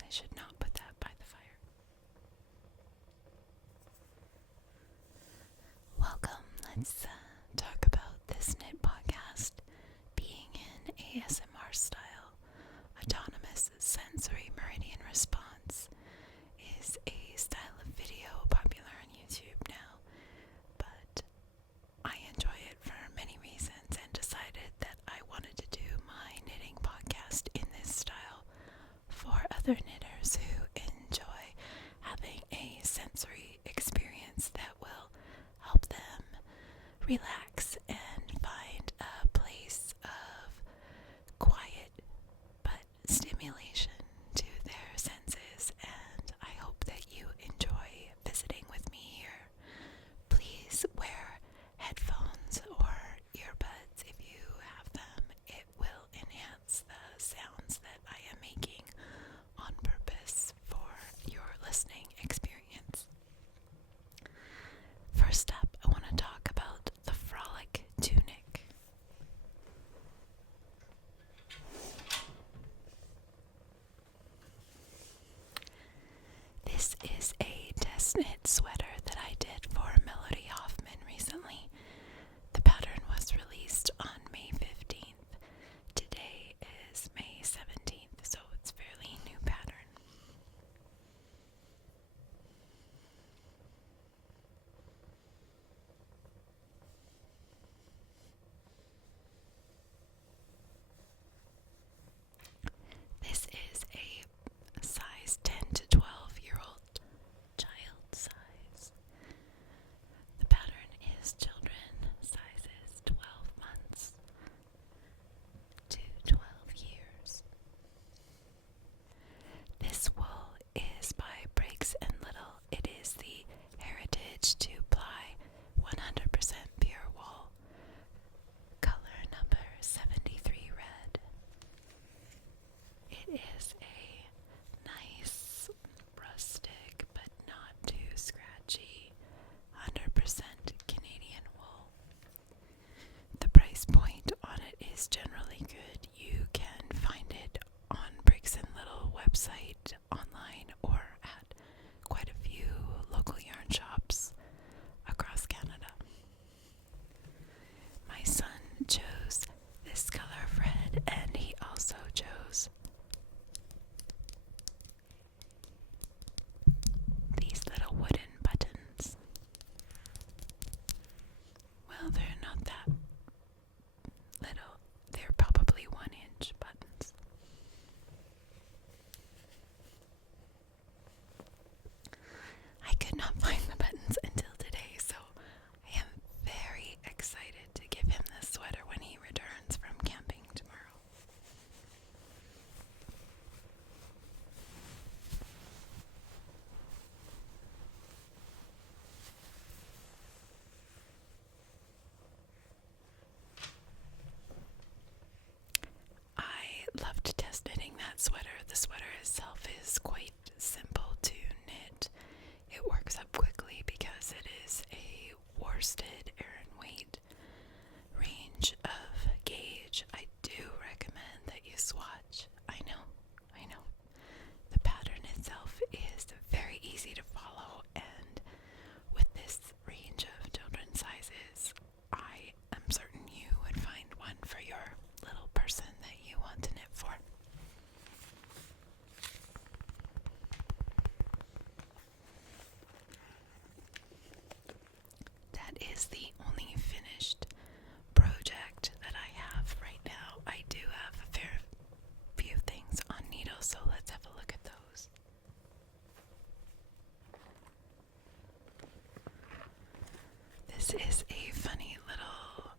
I should not put that by the fire. Welcome. Let's talk about this knit podcast being in ASMR style. Autonomous sensory meridian response is a style of video popular on YouTube now, but I enjoy it for many reasons and decided that I wanted to do my knitting podcast in this style for other knitters who enjoy having a sensory experience that will help them relax and find a place of quiet but stimulation to their senses, and I hope that you enjoy visiting with me here. Please wear headphones or earbuds if you have them. It will enhance the sounds that I am making on purpose for your listening experience. First up, I want to talk about the Frolic tunic. This is a test knit sweater that I did for Melody Hoffman recently. The pattern was released on May 15th. Today is May 17th, so it's a fairly new pattern. This is a size 10 to 12-year-old child size. It is a nice, rustic, but not too scratchy, 100% Canadian wool. The price point on it is generally good. You can find it on Bricks and Little website, online, or at quite a few local yarn shops across Canada. My son chose this color of red, and he also chose these little wooden buttons. Well, they're not that little. They're probably 1-inch buttons. I could not find the buttons until today, so I am very excited to give him this sweater when he returns from camping tomorrow. I loved test knitting that sweater. The sweater itself is quite simple to knit. It works up quickly because it is a worsted Aran weight range of gauge. I do recommend that you swatch. I know. The pattern itself is very easy to follow, and with this range of children's sizes, I am certain you would find one for your little person that you want to knit for. That is the only finished project that I have right now. I do have a fair few things on needles, so let's have a look at those. This is a funny little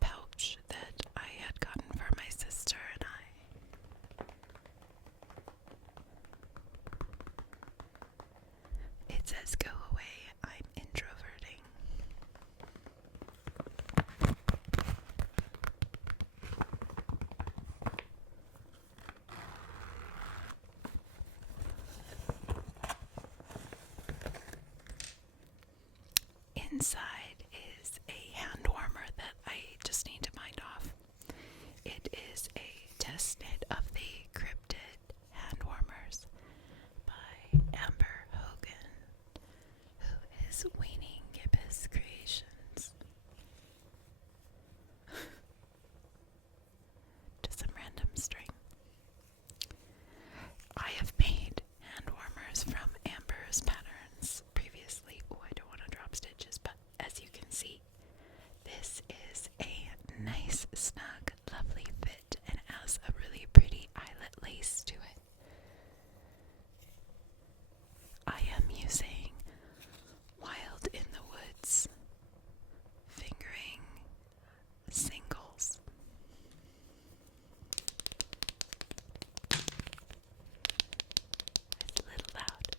pouch that I had gotten for my sister and I. It says, "Go away, I'm introverting." Inside is a hand warmer that I just need to bind off. It is a test knit of the Cryptid hand warmers by Amber Hogan, who is Waning Gibbous Creations. Just some random string. I have made hand warmers from Amber's patterns previously. Oh, I don't want to drop stitches, but as you can see, this is a nice, snug, lovely fit and has a really pretty eyelet lace to it. I am using Wild in the Woods fingering singles. It's a little loud.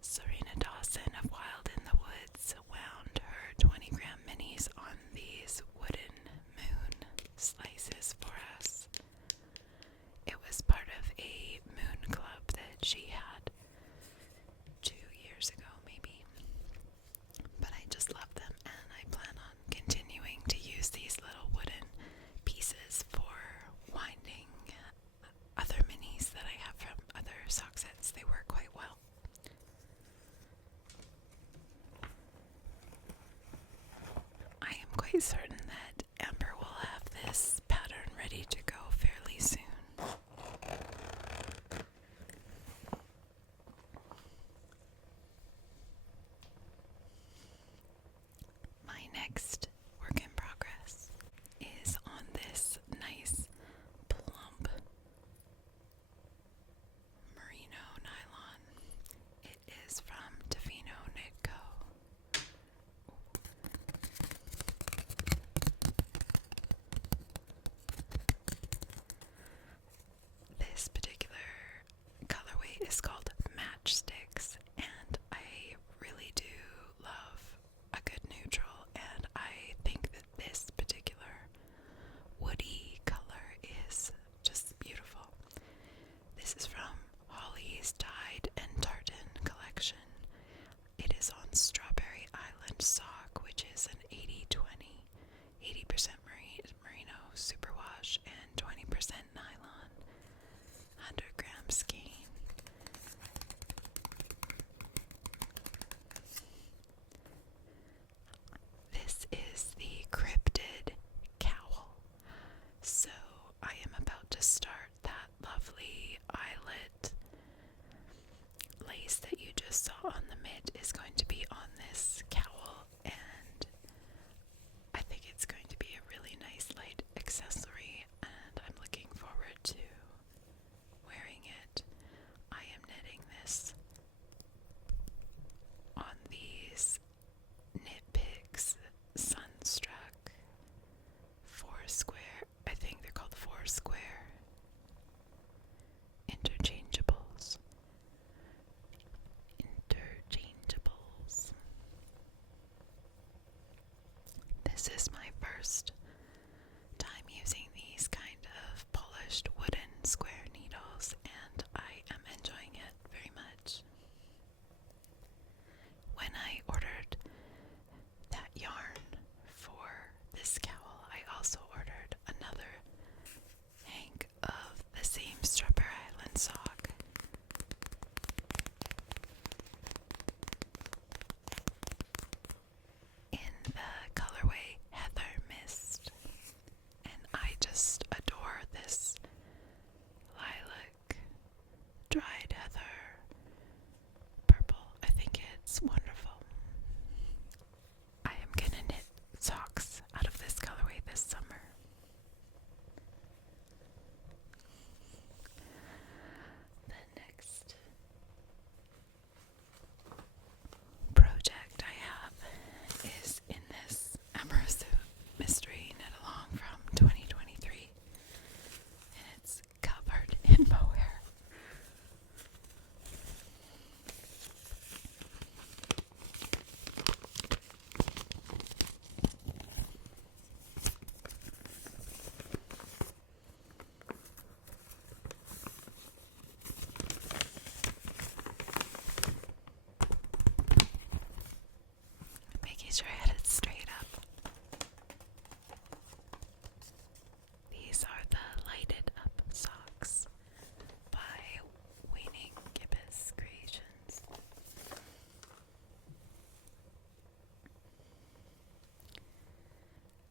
Serena Dawson of Wild in the Woods wound her 20-gram minis on these wooden moon slices for us. It was part of a moon club that she had 2 years ago, maybe. But I just love them, and I plan on continuing to use these little wooden pieces for winding other minis that I have from other sock sets. They work quite well. I am quite certain that Amber will have this pattern ready to go fairly soon. My next work in progress is on this nice, plump merino nylon. It is from Tofino Knit Co. skein. This is the Cryptid cowl. So I am about to start that lovely eyelet lace that you just saw on the mid is going to be on this cowl, and I think it's going to be a really nice light accessory, and I'm looking forward to wearing it. I am knitting this on these Knit Picks Sunstruck 4 square, I think they're called 4 square interchangeables. This is my first time using these kind of polished wooden square needles, and I am enjoying it very much. When I ordered that yarn for this cowl, I also ordered another hank of the same Stripper Island sock. In the colorway Heather Mist, and I just adore this lilac, dried heather purple. I think it's wonderful. I am gonna knit socks out of this colorway this summer. The next project I have is in this immersive mystery knit along from 2023, and it's covered in mohair. Making sure I had it straight up. These are the lighted up socks by Waning Gibbous Creations.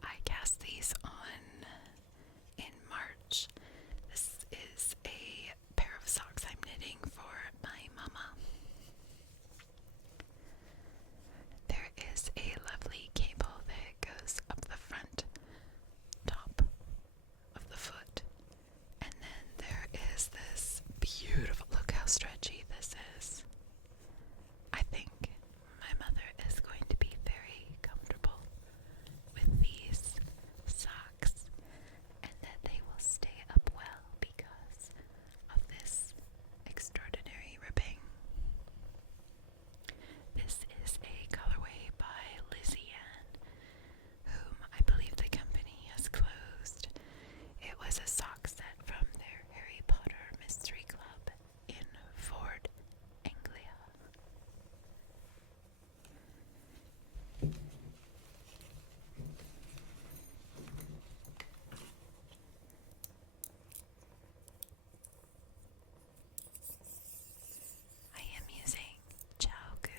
I cast these on in March. This is a pair of socks I'm knitting for my mama. There is a lovely cable that goes up the front top of the foot, and then there is this beautiful, look how stretchy this is. I think my mother is going to be very comfortable with these socks, and that they will stay up well because of this extraordinary ribbing. This is a colorway by Lizzie Ann, whom I believe the company has closed. It was a sock set from their Harry Potter Mystery Club in Ford, Anglia. I am using Chalku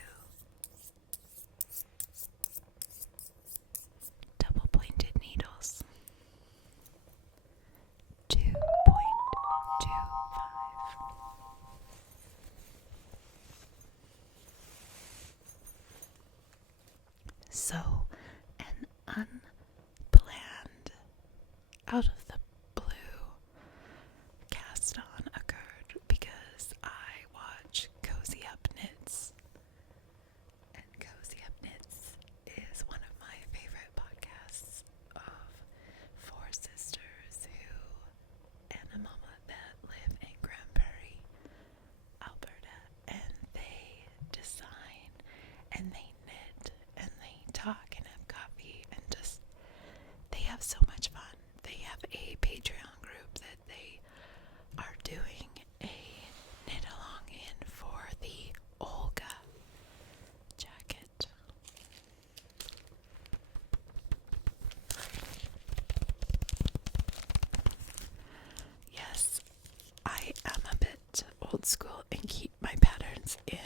double pointed needles, 2.25. So an unplanned, out of the blue cast on occurred because I watch Cozy Up Knits, and Cozy Up Knits is one of my favorite podcasts of 4 sisters and a mama that live in Grand Prairie, Alberta, and they design and they knit and they talk and have coffee and just, they have so much fun. They have a old school and keep my patterns in,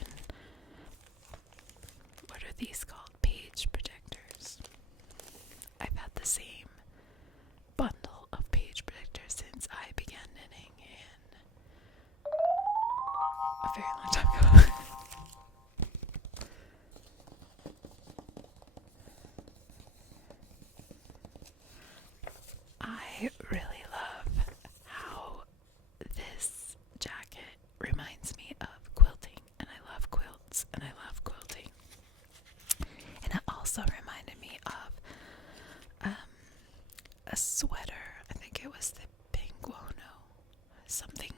what are these called? Page protectors. I've had the same bundle of page protectors since I began knitting in a very long time ago. I really love how this jacket reminds me of quilting, and I love quilts, and I love quilting. And it also reminded me of a sweater. I think it was the Penguono, something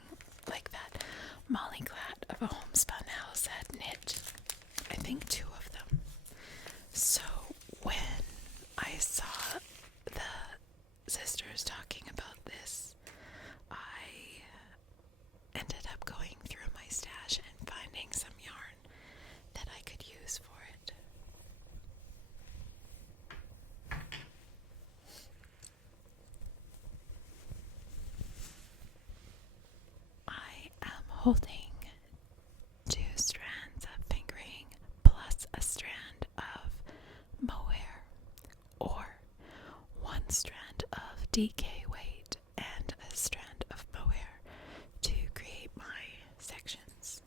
like that. Molly Glatt of a Homespun House had knit, I think, 2 of them. So when I saw the sisters talking about this, I ended up going through my stash and finding some yarn that I could use for it. I am holding 2 strands of fingering plus a strand of mohair, or 1 strand of DK weight and a strand of mohair to create my sections.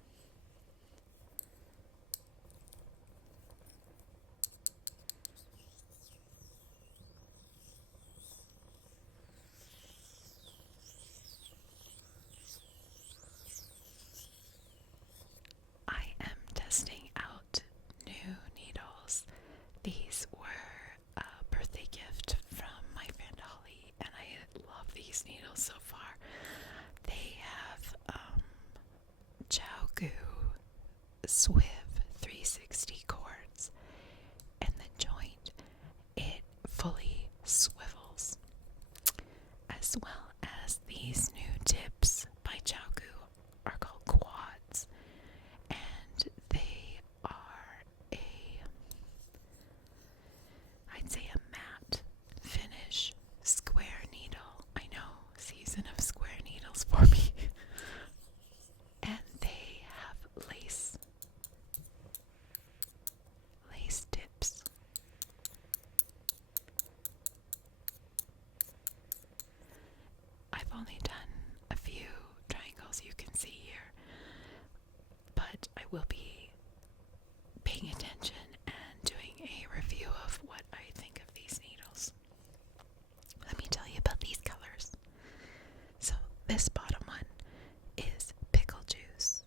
I am testing out new needles. These were a birthday gift from my friend Holly, and I love these needles so far. They have Chao Swiv 360 cords, and the joint, it fully swivels, as well as these new tips by Chao are called quads, and they are I'd say a matte finish square needle. I know, season of square needles for me. And they have lace tips. I've only done a few triangles, you can see here, but I will be paying attention and doing a review of what I think of these needles. Let me tell you about these colors. So this bottom one is pickle juice.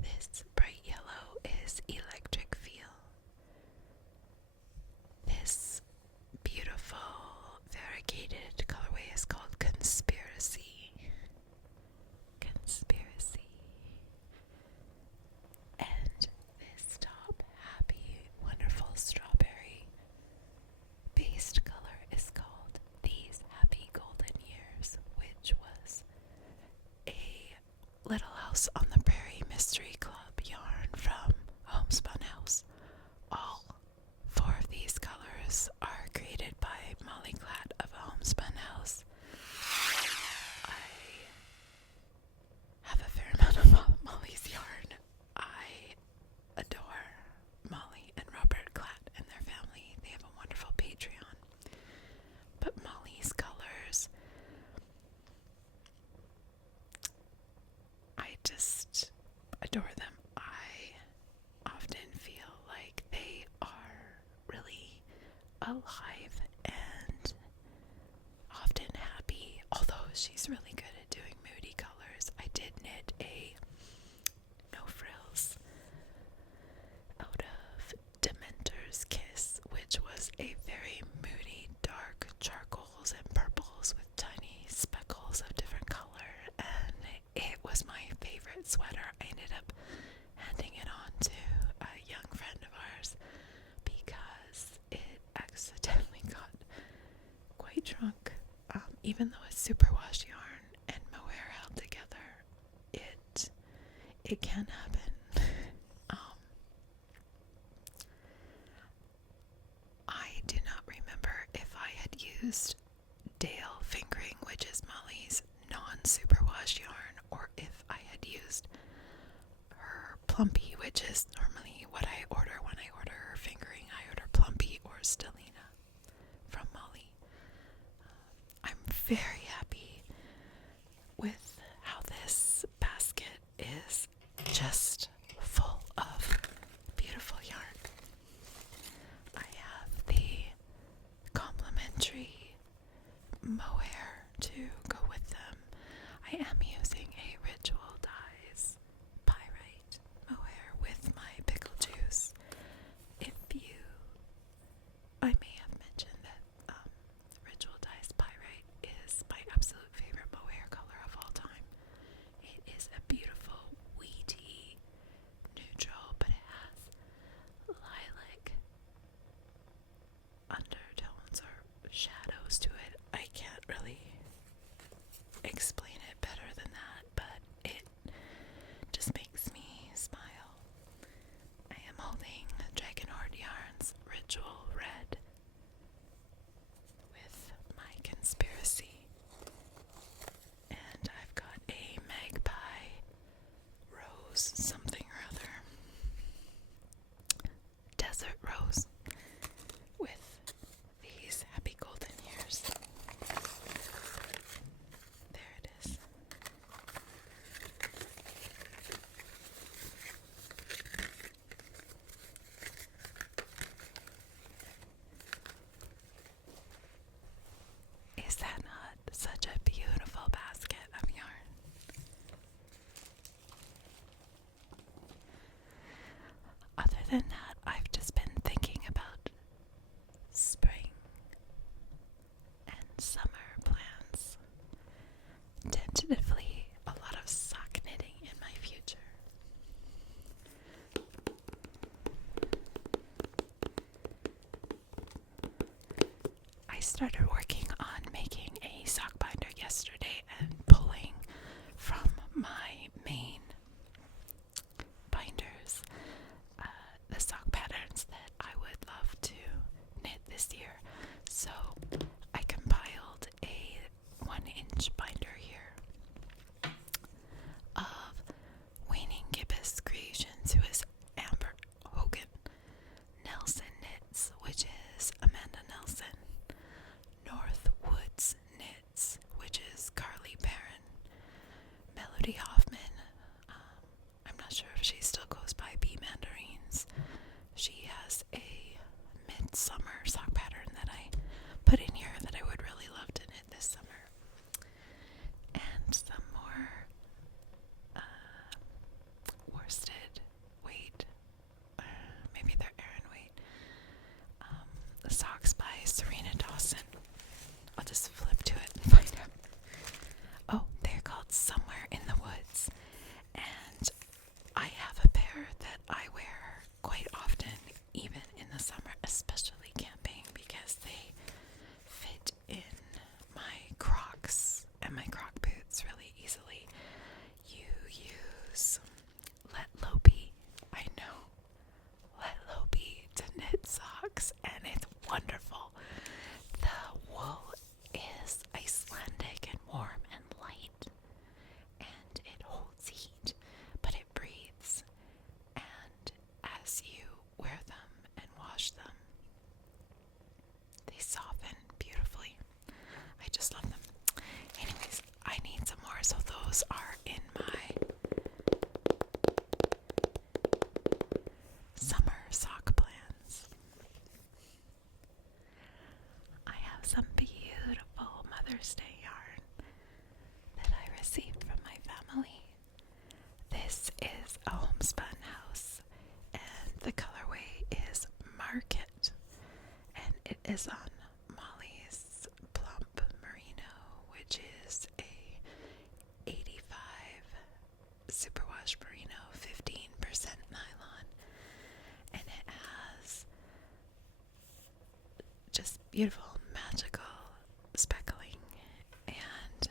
This bright yellow is electric feel. This beautiful variegated colorway is called conspiracy. And this top happy wonderful strawberry based color is called These Happy Golden Years, which was a Little House on the Prairie Mystery Club yarn from Homespun House. All 4 of these colors are created by Molly Glatt of Homespun House. I have a fair amount of Molly's yarn. I adore Molly and Robert Glatt and their family. They have a wonderful Patreon. But Molly's colors, I just adore them. I often feel like they are really alive and often happy, although she's really good at doing moody colors. I did knit a no frills out of Dementor's Kiss, which was a very moody dark charcoals and purples with tiny speckles of different color, and it was my favorite sweater. I ended up handing it on to a young friend of ours because it accidentally got quite shrunk. Even though it's superwash yarn and mohair held together, it can happen. I do not remember if I had used Dale Fingering, which is Molly's non-superwash yarn, or if I had used plumpy, which is normally what I order when I order her fingering. I order plumpy or stellina from Molly. I'm very happy with how this basket is just full of beautiful yarn. I have the complimentary mohair to go with them. I am using a Ritual Dyes Pyrite mohair with my pickle juice. I may have mentioned that Ritual Dyes Pyrite is my absolute favorite mohair color of all time. It is a beautiful, wheaty neutral, but it has lilac undertones or shadows to it. I can't really explain it better than that, but it just makes me smile. I am holding Dragonheart Yarns Ritual Red with my Conspiracy, and I've got a Magpie Rose something or other, Desert Rose, with these happy golden years. There it is. Is that not such a beautiful basket of yarn? Other than that, I've just been thinking about spring and summer plans. Tentatively, a lot of sock knitting in my future. I started working on making a sock binder yesterday and pulling from my main binders the sock patterns that I would love to knit this year. So I compiled a 1-inch binder here of Waning Gibbous creations, who is Amber Hogan, Nelson Knits, which is Amanda Nelson, Northwoods Knits, which is Carly Barron, Melody Hoffman. I'm not sure if she still goes by B Mandarines. She has a midsummer sock pattern that I put in here that I would really love to knit this summer. And some more worsted weight, maybe they're Aran weight, the socks by Serena Dawson. I'll just flip to it and find out. Oh, they're called Somewhere in the Woods, and I have a pair that I wear quite often, even in the summer, especially camping, because they fit in my Crocs and my Croc boots really easily. You use Let Low Be, I know, Let Low Be to knit socks, and it's wonderful. The wool is Icelandic and warm and light, and it holds heat, but it breathes. And as you wear them and wash them, they soften beautifully. I just love them. Anyways, I need some more, so those are in my summer sock plans. I have some beautiful Mother's Day yarn that I received from my family. This is a homespun house, and the colorway is Market, and it is on Molly's Plump Merino, which is a 85 superwash merino, 15% nylon, and it has just beautiful, magical speckling. And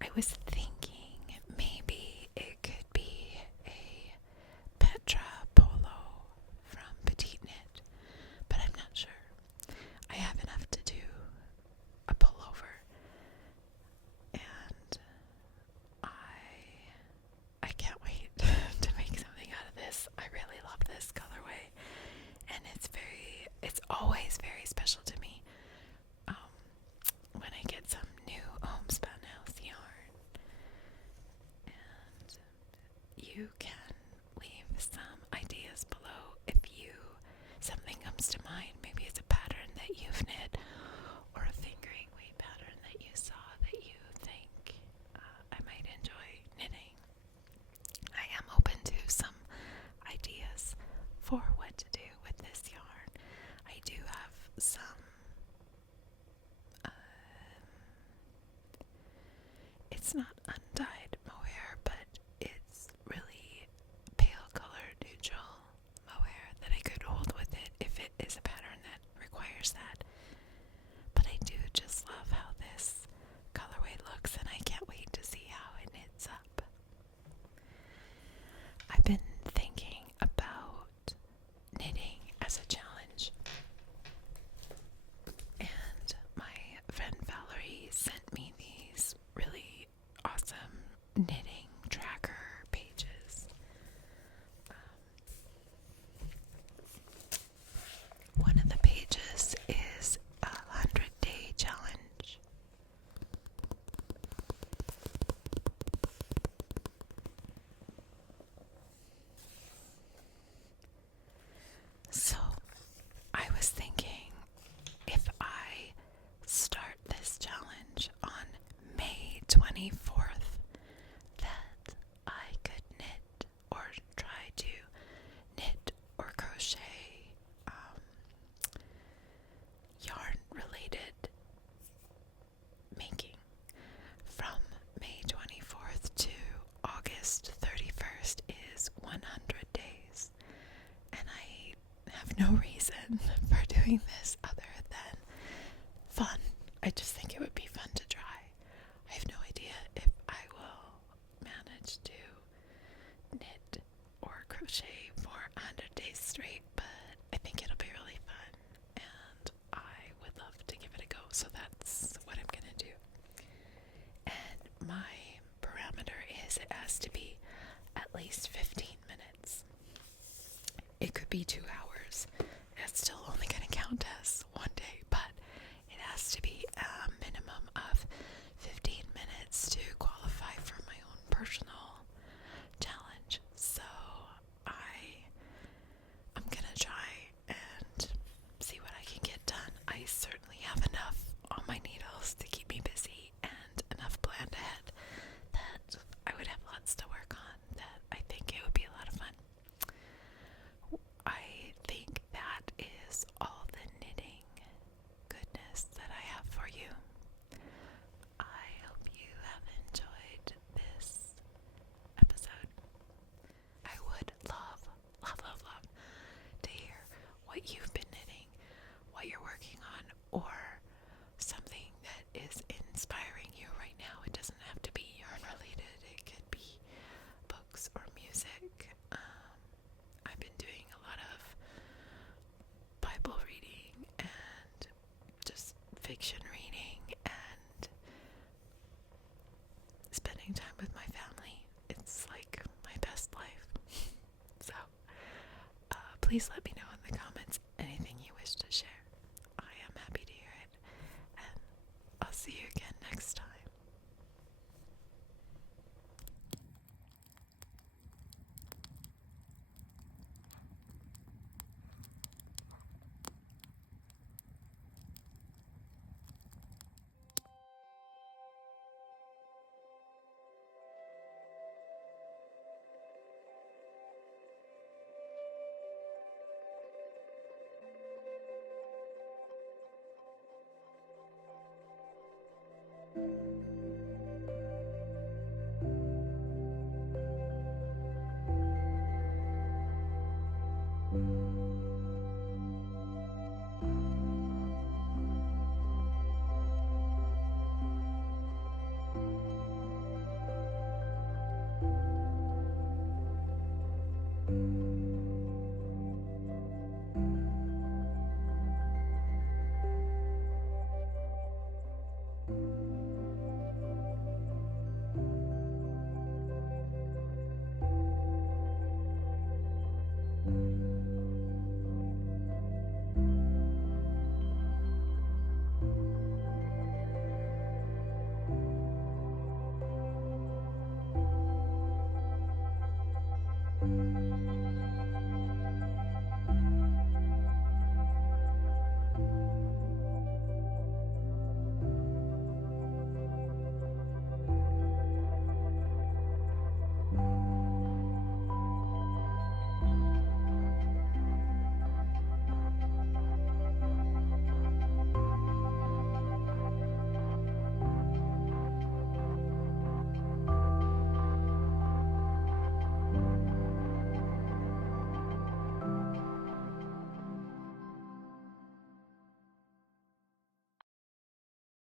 I was thinking maybe it could be a Petra polo from Petite Knit, but I'm not sure. I have enough to do a pullover, and I can't wait to make something out of this. you can leave some ideas below if something comes to mind. Maybe it's a pattern that you've knit or a fingering weight pattern that you saw that you think I might enjoy knitting. I am open to some ideas for what to do with this yarn. I do have some it's not undyed mohair, but it's really pale color neutral mohair that I could hold with it if it is a pattern that requires that. But I do just love how this colorway looks, and I can't wait to see how it knits up. I've been thinking about knitting as a challenge, and my friend Valerie sent me these really awesome knitting tracker pages. One of the pages is a 100-day challenge. So I was thinking, if I start this challenge on May 24th, that I could knit or try to knit or crochet yarn related making from May 24th to August 31st is 100 days, and I have no reason for doing this other than fun. I just think it would be fun to try. I have no idea if I will manage to knit or crochet for 100 days straight, but I think it'll be really fun, and I would love to give it a go, so that's what I'm gonna do. And my parameter is it has to be at least 15 minutes. It could be 2 hours. That's still only going to count as one day, but it has to be a minimum of 15 minutes to qualify for my own personal challenge. So I'm going to try and see what I can get done. I certainly have enough on my needles to keep me busy and enough planned ahead that I would have lots to work on, that I think it would be a lot of fun. I think that is all the knitting goodness that I have for you. I hope you have enjoyed this episode. I would love to hear what you've been knitting, what you're working on, or something that is inspiring you right now. It doesn't have to be yarn related. It could be books or music. I've been doing a lot of Bible reading and just fiction reading and spending time with my family. It's like my best life. So please let me know in the comments anything you wish to share. I am happy to hear it, and I'll see you again next time.